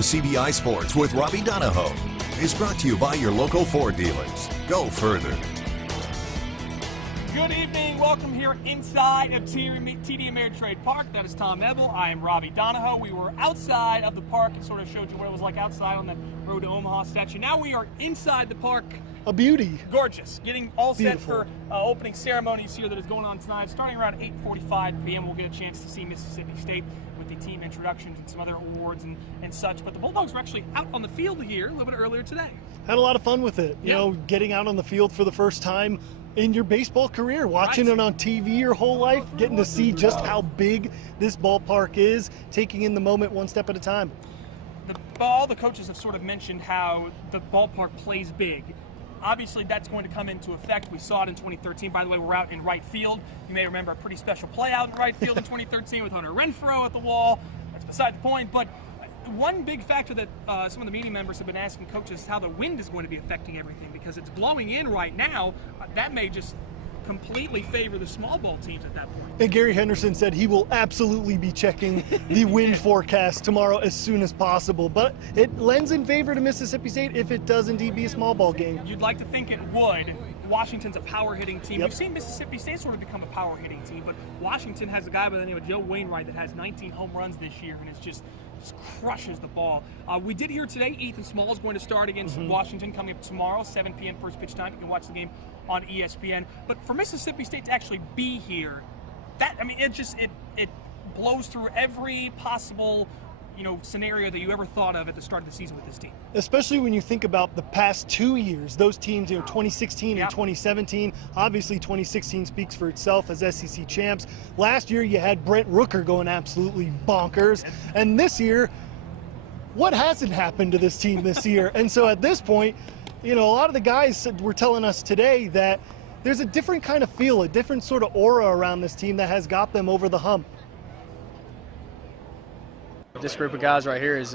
WCBI Sports with Robbie Donahoe is brought to you by your local Ford dealers. Go further. Good evening. Welcome here inside of TD Ameritrade Park. That is Tom Ebel. I am Robbie Donahoe. We were outside of the park and sort of showed you what it was like outside on that Road to Omaha statue. Now we are inside the park. A beauty. Gorgeous. Getting all Beautiful. set for opening ceremonies here that is going on tonight. Starting around 8:45 p.m. We'll get a chance to see Mississippi State with the team introductions and some other awards and such. But the Bulldogs were actually out on the field here a little bit earlier today. Had a lot of fun with it. You know, getting out on the field for the first time in your baseball career, watching it on TV your whole life, getting to see just how big this ballpark is, taking in the moment one step at a time. All the coaches have sort of mentioned how the ballpark plays big. Obviously, that's going to come into effect. We saw it in 2013. By the way, we're out in right field. You may remember a pretty special play out in right field in 2013 with Hunter Renfroe at the wall. That's beside the point. But one big factor that some of the media members have been asking coaches is how the wind is going to be affecting everything, because it's blowing in right now. That may just completely favor the small ball teams at that point. And Gary Henderson said he will absolutely be checking the wind forecast tomorrow as soon as possible. But it lends in favor to Mississippi State if it does indeed be a small ball game. You'd like to think it would. Washington's a power hitting team. We've seen Mississippi State sort of become a power hitting team, but Washington has a guy by the name of Joe Wainwright that has 19 home runs this year, and it's just crushes the ball. We did hear today Ethan Small is going to start against Washington coming up tomorrow, 7 p.m. first pitch time. You can watch the game on ESPN. But for Mississippi State to actually be here, it blows through every possible scenario that you ever thought of at the start of the season with this team. Especially when you think about the past 2 years, those teams, 2016 and 2017. Obviously, 2016 speaks for itself as SEC champs. Last year, you had Brent Rooker going absolutely bonkers. And this year, what hasn't happened to this team this year? And so at this point, a lot of the guys were telling us today that there's a different kind of feel, a different sort of aura around this team that has got them over the hump. This group of guys right here is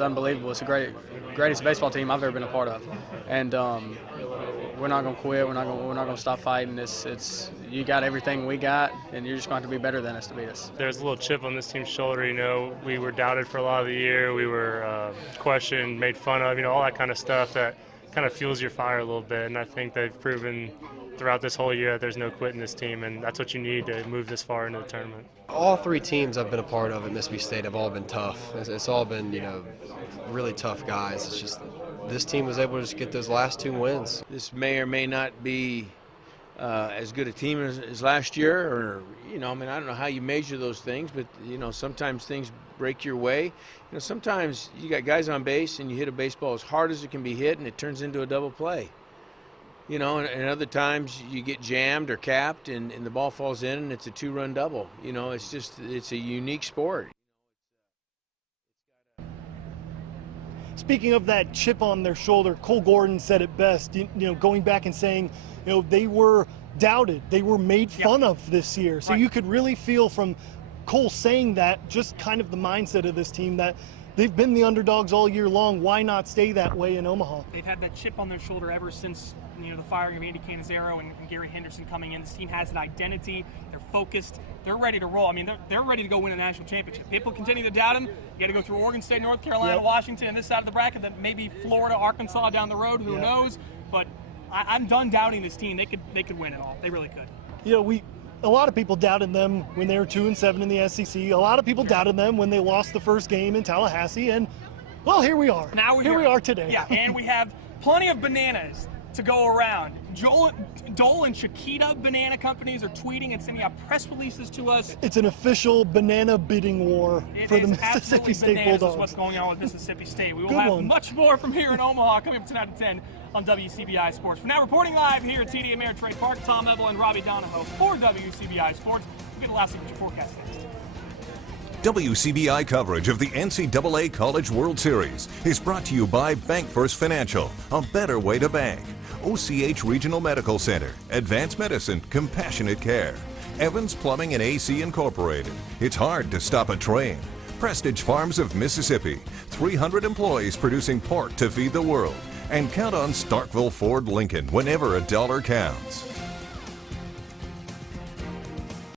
unbelievable. It's the greatest baseball team I've ever been a part of, and we're not going to quit. We're not going to stop fighting. It's you got everything we got, and you're just going to have to be better than us to beat us. There's a little chip on this team's shoulder. We were doubted for a lot of the year. We were questioned, made fun of. All that kind of stuff that kind of fuels your fire a little bit. And I think they've proven throughout this whole year that there's no quit in this team, and that's what you need to move this far into the tournament. All three teams I've been a part of at Mississippi State have all been tough. It's all been, really tough guys. It's just this team was able to just get those last 2 wins. This may or may not be as good a team as last year, or I don't know how you measure those things, but sometimes things break your way. Sometimes you got guys on base and you hit a baseball as hard as it can be hit, and it turns into a double play. And other times you get jammed or capped and the ball falls in and it's a 2-run double. It's a unique sport. Speaking of that chip on their shoulder, Cole Gordon said it best, going back and saying, they were doubted, they were made fun of this year. So you could really feel from Cole saying that, just kind of the mindset of this team, that they've been the underdogs all year long. Why not stay that way in Omaha? They've had that chip on their shoulder ever since the firing of Andy Cannizzaro and Gary Henderson coming in. This team has an identity. They're focused. They're ready to roll. They're ready to go win a national championship. People continue to doubt them. You got to go through Oregon State, North Carolina, Washington, and this side of the bracket. Then maybe Florida, Arkansas down the road. Who knows? But I'm done doubting this team. They could win it all. They really could. A lot of people doubted them when they were 2-7 in the SEC. A lot of people doubted them when they lost the first game in Tallahassee. And, well, here we are. Now here we are today. Yeah, and we have plenty of bananas to go around. Dole and Chiquita banana companies are tweeting and sending out press releases to us. It's an official banana bidding war for the Mississippi State Bulldogs. Is what's going on with Mississippi State. We will have much more from here in Omaha coming up tonight at 10 on WCBI Sports. For now, reporting live here at TD Ameritrade Park, Tom Ebel and Robbie Donahoe for WCBI Sports. We'll get the last look at your forecast next. WCBI coverage of the NCAA College World Series is brought to you by Bank First Financial, a better way to bank. OCH Regional Medical Center, Advanced Medicine, Compassionate Care. Evans Plumbing and AC Incorporated. It's hard to stop a train. Prestige Farms of Mississippi, 300 employees producing pork to feed the world. And count on Starkville Ford Lincoln whenever a dollar counts.